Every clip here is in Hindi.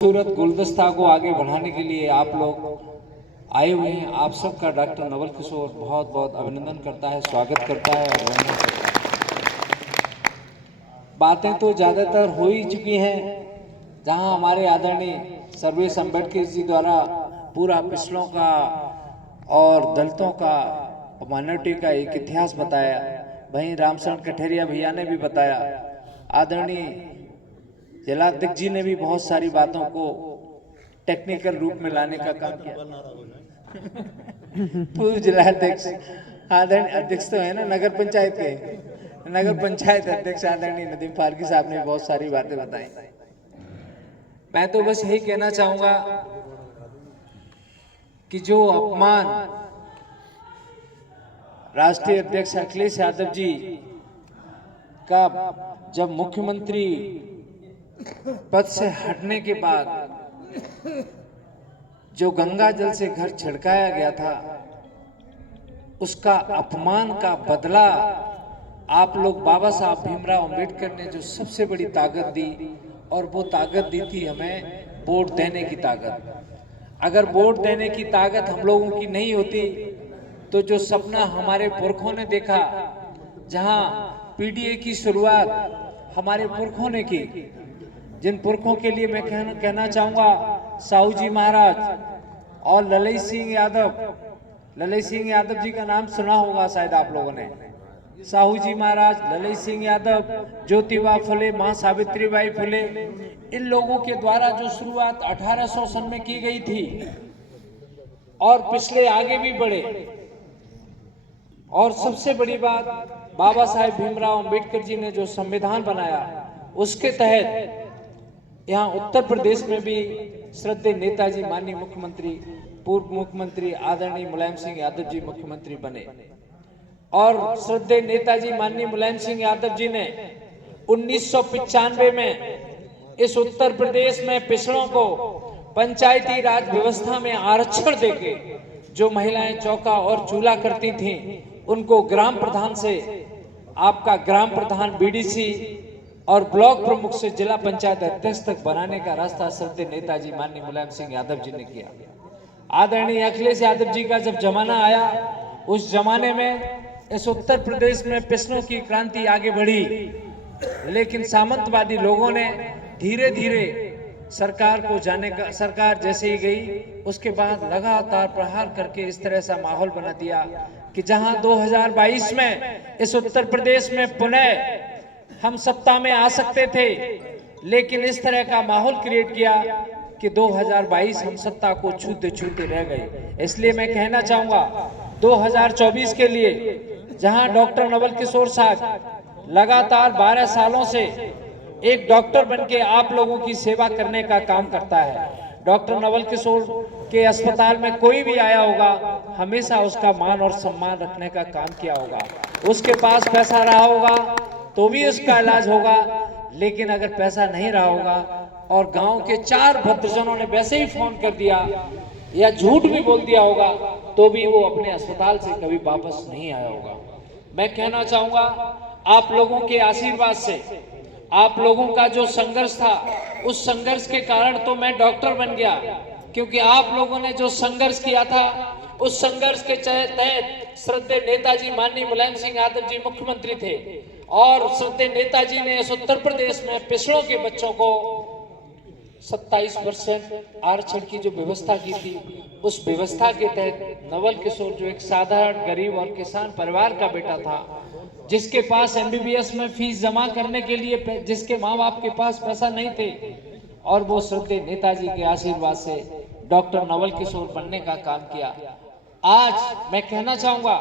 खूबसूरत गुलदस्ता को आगे बढ़ाने के लिए आप लोग आए हुए हैं। आप सबका डॉक्टर नवल किशोर बहुत बहुत अभिनंदन करता है, स्वागत करता है और वंदन करता है। बातें तो ज़्यादातर हो ही चुकी हैं, जहां हमारे आदरणीय सर्वेश अम्बेडकर जी द्वारा पूरा पिछड़ों का और दलितों का माइनॉरिटी का एक इतिहास बताया, वहीं रामशरण कठेरिया भैया ने भी बताया, आदरणीय जिलाध्यक्ष जी ने भी बहुत सारी बातों को टेक्निकल रूप में लाने का काम किया। पूर्व जिलाध्यक्ष आदरणीय अध्यक्ष तो है ना नगर पंचायत के, नगर पंचायत अध्यक्ष आदरणीय नदीम फारूकी साहब ने बहुत सारी बातें बताई। मैं तो बस यही कहना चाहूंगा कि जो अपमान राष्ट्रीय अध्यक्ष अखिलेश यादव जी का जब मुख्यमंत्री पद से हटने के बाद जो गंगा जल से घर छिड़काया गया था, उसका अपमान का बदला आप लोग बाबा साहब भीमराव अंबेडकर ने जो सबसे बड़ी ताकत दी, और वो ताकत दी थी हमें वोट देने की ताकत। अगर वोट देने की ताकत हम लोगों की नहीं होती तो जो सपना हमारे पुरखों ने देखा, जहां पीडीए की शुरुआत हमारे पुरखों ने की, जिन पुरखों के लिए मैं कहना चाहूंगा साहू जी महाराज और ललई सिंह यादव जी का नाम सुना होगा शायद आप लोगों ने। साहू जी महाराज, ललई सिंह यादव, ज्योतिबा फुले, मां सावित्रीबाई फुले, इन लोगों के द्वारा जो शुरुआत 1800 सन में की गई थी और पिछले आगे भी बढ़े। और सबसे बड़ी बात, बाबा साहेब भीमराव अंबेडकर जी ने जो संविधान बनाया, उसके तहत यहाँ उत्तर प्रदेश में भी श्रद्धेय नेताजी माननीय मुख्यमंत्री, पूर्व मुख्यमंत्री आदरणीय मुलायम सिंह यादव जी मुख्यमंत्री बने। और श्रद्धेय नेताजी माननीय मुलायम सिंह यादव जी ने 1995 में इस उत्तर प्रदेश में पिछड़ों को पंचायती राज व्यवस्था में आरक्षण देके जो महिलाएं चौका और चूल्हा करती थीं, उनको ग्राम प्रधान से आपका ग्राम प्रधान, बीडीसी और ब्लॉक प्रमुख से जिला पंचायत अध्यक्ष तक बनाने का रास्ता श्रद्धेय नेताजी माननीय मुलायम सिंह यादव जी ने किया। आदरणीय अखिलेश यादव जी का जब जमाना आया, उस जमाने में इस उत्तर प्रदेश में पिछड़ों की क्रांति आगे बढ़ी, लेकिन सामंतवादी लोगों ने धीरे धीरे सरकार को जाने का, सरकार जैसे ही गई उसके बाद लगातार प्रहार करके इस तरह सा माहौल बना दिया कि जहां 2022 में इस उत्तर प्रदेश में पुनः हम सत्ता में आ सकते थे, लेकिन इस तरह का माहौल क्रिएट किया कि 2022 हम सत्ता को छूते छूते रह गए। इसलिए मैं कहना चाहूंगा 2024 के लिए, जहां डॉक्टर नवल किशोर साहब लगातार 12 सालों से एक डॉक्टर बनके आप लोगों की सेवा करने का काम करता है। डॉक्टर नवल किशोर के अस्पताल में कोई भी आया होगा, हमेशा उसका मान और सम्मान रखने का काम किया होगा। उसके पास पैसा रहा होगा तो भी उसका इलाज होगा, लेकिन अगर पैसा नहीं रहा होगा और गांव के 4 भद्रजनों ने वैसे ही फोन कर दिया या झूठ भी बोल दिया होगा, तो भी वो अपने अस्पताल से कभी वापस नहीं आया होगा। मैं कहना चाहूंगा आप लोगों के आशीर्वाद से, आप लोगों का जो संघर्ष था, उस संघर्ष के कारण तो मैं डॉक्टर बन गया, क्योंकि आप लोगों ने जो संघर्ष किया था, उस संघर्ष के तहत श्रद्धेय नेताजी माननीय मुलायम सिंह यादव जी मुख्यमंत्री थे, और श्रद्धेय नेताजी ने इस उत्तर प्रदेश में पिछड़ों के बच्चों को 27% आरक्षण की जो व्यवस्था की थी, उस व्यवस्था के तहत नवल किशोर जो एक साधारण गरीब और किसान परिवार का बेटा था, जिसके पास एमबीबीएस में फीस जमा करने के लिए जिसके माँ बाप के पास पैसा नहीं थे, और वो श्रद्धेय नेताजी के आशीर्वाद से डॉक्टर नवल किशोर बनने का काम किया। आज मैं कहना चाहूंगा,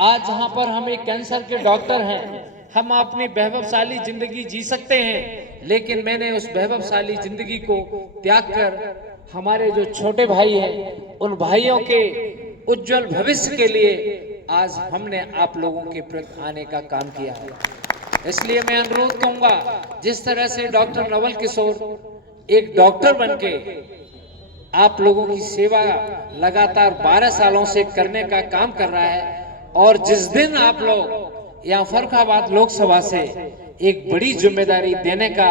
आज जहां पर हम एक कैंसर के डॉक्टर हैं, हम अपनी वैभवशाली जिंदगी जी सकते हैं, लेकिन मैंने उस वैभवशाली जिंदगी को त्याग कर हमारे जो छोटे भाई हैं, उन भाइयों के उज्जवल भविष्य के लिए आज हमने आप लोगों के प्रति आने का काम किया है। इसलिए मैं अनुरोध करूंगा, जिस तरह से डॉक्टर नवल किशोर एक डॉक्टर बनके आप लोगों की सेवा लगातार 12 सालों से करने का काम कर रहा है, और जिस दिन आप लोग यहाँ फर्रुखाबाद लोकसभा से एक बड़ी जिम्मेदारी देने का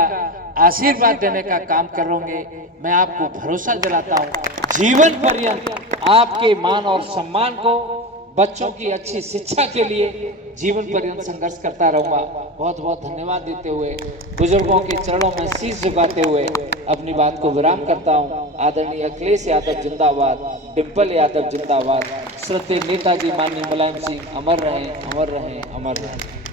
आशीर्वाद देने का काम करोगे। मैं आपको भरोसा दिलाता हूँ जीवन पर्यंत आपके मान और सम्मान को, बच्चों की अच्छी शिक्षा के लिए जीवन पर्यंत संघर्ष करता रहूंगा। बहुत बहुत धन्यवाद देते हुए, बुजुर्गों के चरणों में शीश झुकाते हुए अपनी बात को विराम करता हूं। आदरणीय अखिलेश यादव जिंदाबाद, डिंपल यादव जिंदाबाद, श्रद्धेय नेताजी माननीय मुलायम सिंह अमर रहें, अमर रहें, अमर रहें।